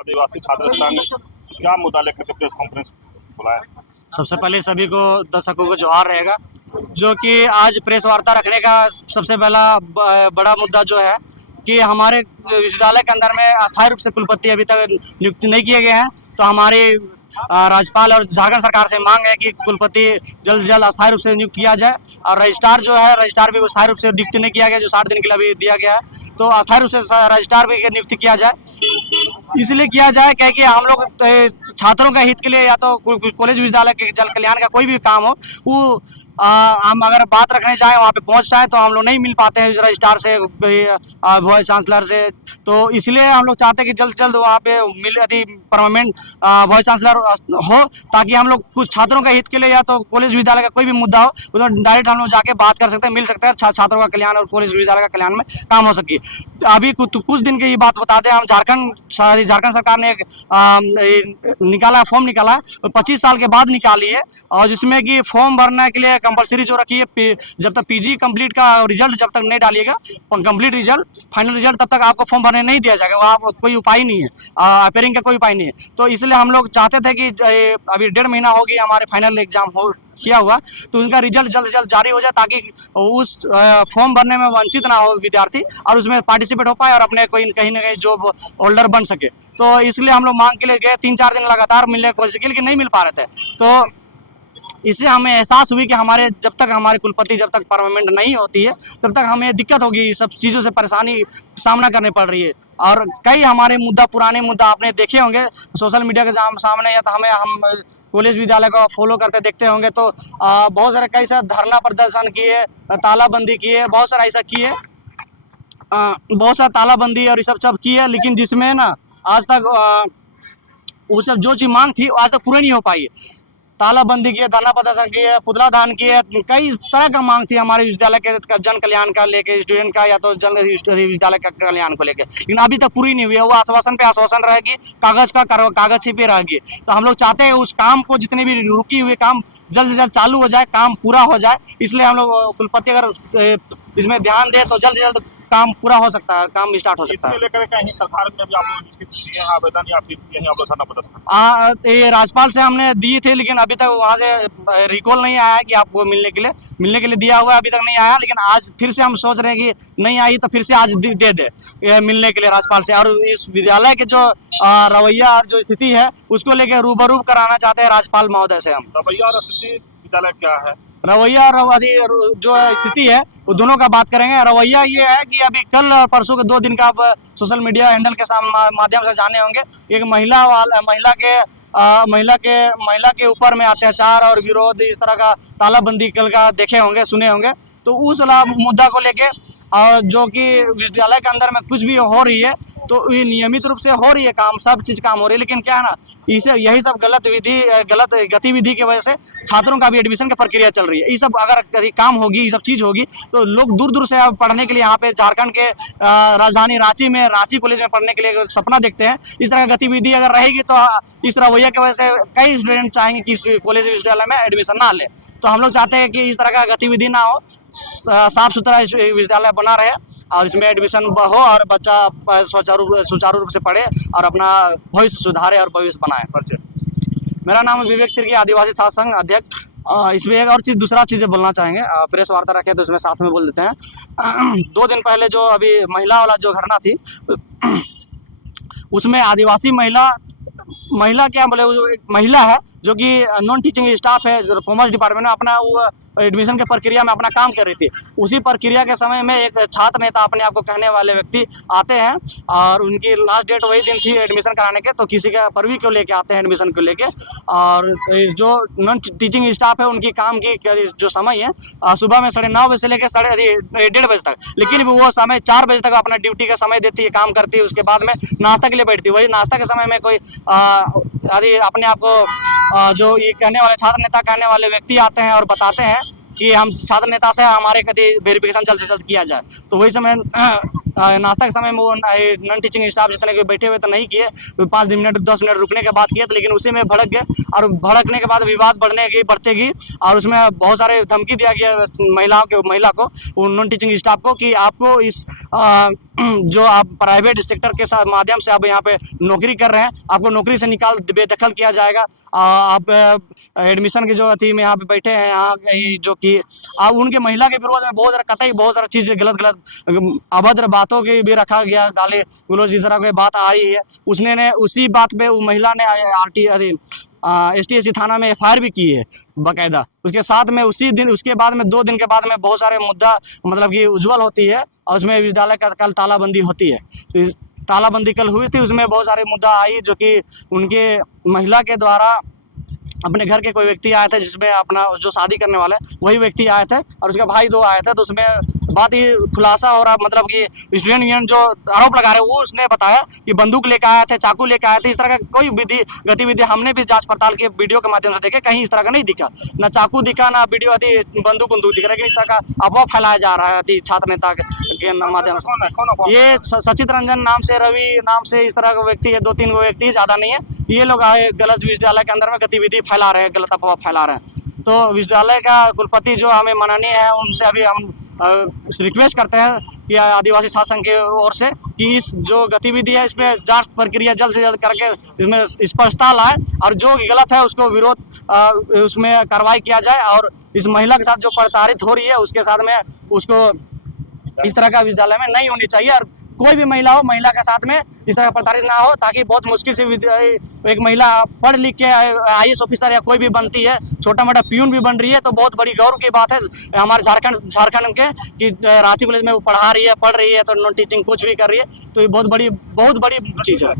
आदिवासी छात्र संघ क्या मुद्दा लेकर के प्रेस कॉन्फ्रेंस बुलाया? सबसे पहले सभी को दर्शकों को जोहार रहेगा, जो कि आज प्रेस वार्ता रखने का सबसे पहला बड़ा मुद्दा जो है कि हमारे विश्वविद्यालय के अंदर में अस्थायी रूप से कुलपति अभी तक नियुक्त नहीं किए गए हैं। तो हमारी राज्यपाल और झारखंड सरकार से मांग है कि कुलपति जल्द से जल्द अस्थायी रूप से नियुक्त किया जाए। और रजिस्ट्रार जो है, रजिस्ट्रार भी अस्थायी रूप से नियुक्त नहीं किया गया, जो 60 दिन के लिए अभी दिया गया है। तो अस्थायी रूप से रजिस्ट्रार भी नियुक्त किया जाए। इसलिए किया जाए क्या कि हम लोग छात्रों का हित के लिए या तो कॉलेज विश्वविद्यालय के जल कल्याण का कोई भी काम हो, वो हम अगर बात रखने जाएँ, वहाँ पे पहुँच जाए तो हम लोग नहीं मिल पाते हैं रजिस्ट्रार से, वाइस चांसलर से। तो इसलिए हम लोग चाहते हैं कि जल्द से जल्द वहाँ पे मिल यदि परमानेंट वाइस चांसलर हो, ताकि हम लोग कुछ छात्रों का हित के लिए या तो कॉलेज विश्वविद्यालय का कोई भी मुद्दा हो, उसमें डायरेक्ट हम लोग जाके बात कर सकते हैं, मिल सकते हैं, छात्रों का कल्याण और कॉलेज विश्वविद्यालय का कल्याण में काम हो सके। अभी कुछ दिन की ये बात बताते हैं, हम झारखंड सरकार ने एक फॉर्म निकाला है, 25 साल के बाद निकाली है, और जिसमें कि फॉर्म भरने के लिए कंपलसरी जो रखी है, जब तक पीजी कंप्लीट का रिजल्ट जब तक नहीं डालिएगा, कंप्लीट रिजल्ट, फाइनल रिजल्ट, तब तक आपको फॉर्म भरने नहीं दिया जाएगा। वहाँ कोई उपाय नहीं है, अपेयरिंग का कोई उपाय नहीं है। तो इसलिए हम लोग चाहते थे कि अभी 1.5 महीना हो गया हमारे फाइनल एग्जाम हो किया हुआ, तो उनका रिजल्ट जल्द से जल्द जारी हो जाए, ताकि उस फॉर्म भरने में वंचित ना हो विद्यार्थी, और उसमें पार्टिसिपेट हो पाए और अपने कोई कहीं ना कहीं जॉब होल्डर बन सके। तो इसलिए हम लोग मांग के लिए गए, 3-4 दिन लगातार मिलने की कोशिश की, लेकिन नहीं मिल पा रहे थे। तो इससे हमें एहसास हुई कि जब तक हमारे कुलपति जब तक परमानेंट नहीं होती है, तब तक हमें दिक्कत होगी, सब चीज़ों से परेशानी सामना करने पड़ रही है। और कई हमारे पुराने मुद्दा आपने देखे होंगे सोशल मीडिया के सामने, या तो हम कॉलेज विद्यालय को फॉलो करते देखते होंगे, तो बहुत सारे कई सारे धरना प्रदर्शन किए, तालाबंदी किए, बहुत सारा ऐसा किए, बहुत सारा तालाबंदी और ये सब किए, लेकिन जिसमें ना आज तक वो सब जो चीज़ मांग थी आज तक पूरी नहीं हो पाई है। तालाबंदी किए, धरना प्रदर्शन किए, पुतला दहन किए, कई तरह का मांग थी हमारे विश्वविद्यालय के जन कल्याण का लेके, स्टूडेंट का या तो जन विश्वविद्यालय का कल्याण को लेके, लेकिन अभी तक पूरी नहीं हुई है। वो आश्वासन पे आश्वासन रहेगी, कागज ही पे रहेगी। तो हम लोग चाहते हैं उस काम को, जितने भी रुकी हुई काम जल्द से जल्द चालू हो जाए, काम पूरा हो जाए। इसलिए हम लोग कुलपति अगर इसमें ध्यान दे तो जल्द से जल्द काम पूरा हो सकता है, काम स्टार्ट हो सकता है। लेकर कहीं सरकार में भी आप लोग दिए आवेदन, या फिर यहीं आप लोग धरना प्रदर्शन? ये राज्यपाल से हमने दिए थे, लेकिन अभी तक वहाँ से रिकॉल नहीं आया है कि आपको मिलने के लिए दिया हुआ है, अभी तक नहीं आया। लेकिन आज फिर से हम सोच रहे हैं कि नहीं आई तो फिर से आज दे दे मिलने के लिए राज्यपाल से। और इस विद्यालय के जो रवैया और जो स्थिति है, उसको लेकर रूबरू कराना चाहते हैं राज्यपाल महोदय से हम। रवैया और स्थिति विद्यालय क्या है? रवैया जो स्थिति है वो दोनों का बात करेंगे। रवैया ये है कि अभी कल और परसों के 2 दिन का आप सोशल मीडिया हैंडल के माध्यम से जाने होंगे, एक महिला के ऊपर में अत्याचार और विरोध, इस तरह का तालाबंदी कल का देखे होंगे, सुने होंगे। तो उस मुद्दा को लेके, और जो कि विश्वविद्यालय के अंदर में कुछ भी हो रही है, तो ये नियमित रूप से हो रही है काम, सब चीज़ काम हो रही है, लेकिन क्या है ना, यही सब गलत गतिविधि की वजह से छात्रों का भी एडमिशन की प्रक्रिया चल रही है। ये सब अगर काम होगी, ये सब चीज़ होगी, तो लोग दूर दूर से पढ़ने के लिए यहाँ पे झारखंड के राजधानी रांची कॉलेज में पढ़ने के लिए सपना देखते हैं। इस तरह की गतिविधि अगर रहेगी तो इस रवैया की वजह से कई स्टूडेंट चाहेंगे कि इस कॉलेज विश्वविद्यालय में एडमिशन ना ले। तो हम लोग चाहते हैं कि इस तरह का गतिविधि ना हो, साफ सुथरा विश्वविद्यालय बना रहे और इसमें एडमिशन हो, और बच्चा सुचारू रूप से पढ़े और अपना भविष्य सुधारे और भविष्य बनाए। मेरा नाम विवेक तिर्की, आदिवासी छात्र संघ अध्यक्ष। इसमें एक और दूसरा चीज़ बोलना चाहेंगे, प्रेस वार्ता रखे तो इसमें साथ में बोल देते हैं। 2 दिन पहले जो अभी महिला वाला जो घटना थी, उसमें आदिवासी महिला क्या बोले, एक महिला है जो कि नॉन टीचिंग स्टाफ है, जो कॉमर्स डिपार्टमेंट में अपना वो एडमिशन के प्रक्रिया में अपना काम कर रही थी। उसी प्रक्रिया के समय में एक छात्र नेता अपने आप को कहने वाले व्यक्ति आते हैं, और उनकी लास्ट डेट वही दिन थी एडमिशन कराने के, तो किसी का परवी को लेके आते हैं एडमिशन को लेके। और जो नॉन टीचिंग स्टाफ है, उनकी काम की जो समय है सुबह में 9:30 बजे से लेकर 1:30 बजे तक, लेकिन वो समय 4 बजे तक अपना ड्यूटी का समय देती है, काम करती है। उसके बाद में नाश्ता के लिए बैठती है। वही नाश्ता के समय में कोई यदि अपने आप को जो ये कहने वाले छात्र नेता कहने वाले व्यक्ति आते हैं और बताते हैं कि हम छात्र नेता से हमारे कभी वेरिफिकेशन जल्द से जल्द किया जाए। तो वही समय नाश्ता के समय में वो नॉन टीचिंग स्टाफ जितने के बैठे हुए तो नहीं किए, 5 मिनट 10 मिनट रुकने के बाद किए थे, लेकिन उसी में भड़क गए और भड़कने के बाद विवाद बढ़ते गई और उसमें बहुत सारे धमकी दिया गया महिला को वो नॉन टीचिंग स्टाफ को कि आपको इस जो आप प्राइवेट सेक्टर के साथ माध्यम से आप यहाँ पे नौकरी कर रहे हैं, आपको नौकरी से बेदखल किया जाएगा। आप एडमिशन की जो थी में यहाँ पे बैठे हैं, यहाँ जो कि आप उनके महिला के विरोध में बहुत सारा चीज़ गलत अभद्र बातों की भी रखा गया, गाली गलौज इस तरह की बात आ रही है। उसी बात पे वो महिला ने STSC थाना में FIR भी की है बाकायदा। उसके साथ में उसके बाद में 2 दिन के बाद में बहुत सारे मुद्दा मतलब कि उज्जवल होती है और उसमें विद्यालय का कल तालाबंदी होती है। तो तालाबंदी कल हुई थी, उसमें बहुत सारे मुद्दा आई जो कि उनके महिला के द्वारा अपने घर के कोई व्यक्ति आए थे, जिसमें अपना जो शादी करने वाले वही व्यक्ति आए थे और उसका भाई 2 आए थे। तो उसमें बात ही खुलासा हो रहा, मतलब कि स्टूडेंट यूनियन जो आरोप लगा रहे वो उसने बताया कि बंदूक लेकर आए थे, चाकू लेकर आए थे। इस तरह का कोई गतिविधि हमने भी जांच पड़ताल के वीडियो के माध्यम से देखे, कहीं इस तरह का नहीं दिखा, ना चाकू दिखा, ना वीडियो बंदूक दिख रहा है। इस तरह का अफवाह फैलाया जा रहा है छात्र नेता के माध्यम से। ये सचित रंजन नाम से, रवि नाम से इस तरह का व्यक्ति है, 2-3 व्यक्ति, ज़्यादा नहीं है। ये लोग आए गलत विश्वविद्यालय के अंदर में गतिविधि फैला रहे हैं, गलत अफवाह फैला रहे हैं। तो विश्वविद्यालय का कुलपति जो हमें माननीय है, उनसे अभी हम रिक्वेस्ट करते हैं कि आदिवासी शासन की ओर से कि इस जो गतिविधि है इसमें जांच प्रक्रिया जल्द से जल्द करके इसमें स्पष्टता लाए और जो गलत है उसको उसमें कार्रवाई किया जाए और इस महिला के साथ जो प्रताड़ित हो रही है उसके साथ में उसको इस तरह का विद्यालय में नहीं होनी चाहिए और कोई भी महिला हो, महिला के साथ में इस तरह प्रताड़ित ना हो, ताकि बहुत मुश्किल से एक महिला पढ़ लिख के IAS ऑफिसर या कोई भी बनती है, छोटा मोटा प्यून भी बन रही है, तो बहुत बड़ी गौरव की बात है हमारे झारखंड के कि रांची कॉलेज में वो पढ़ा रही है, पढ़ रही है, तो नॉन टीचिंग कुछ भी कर रही है, तो ये बहुत बड़ी चीज़ है।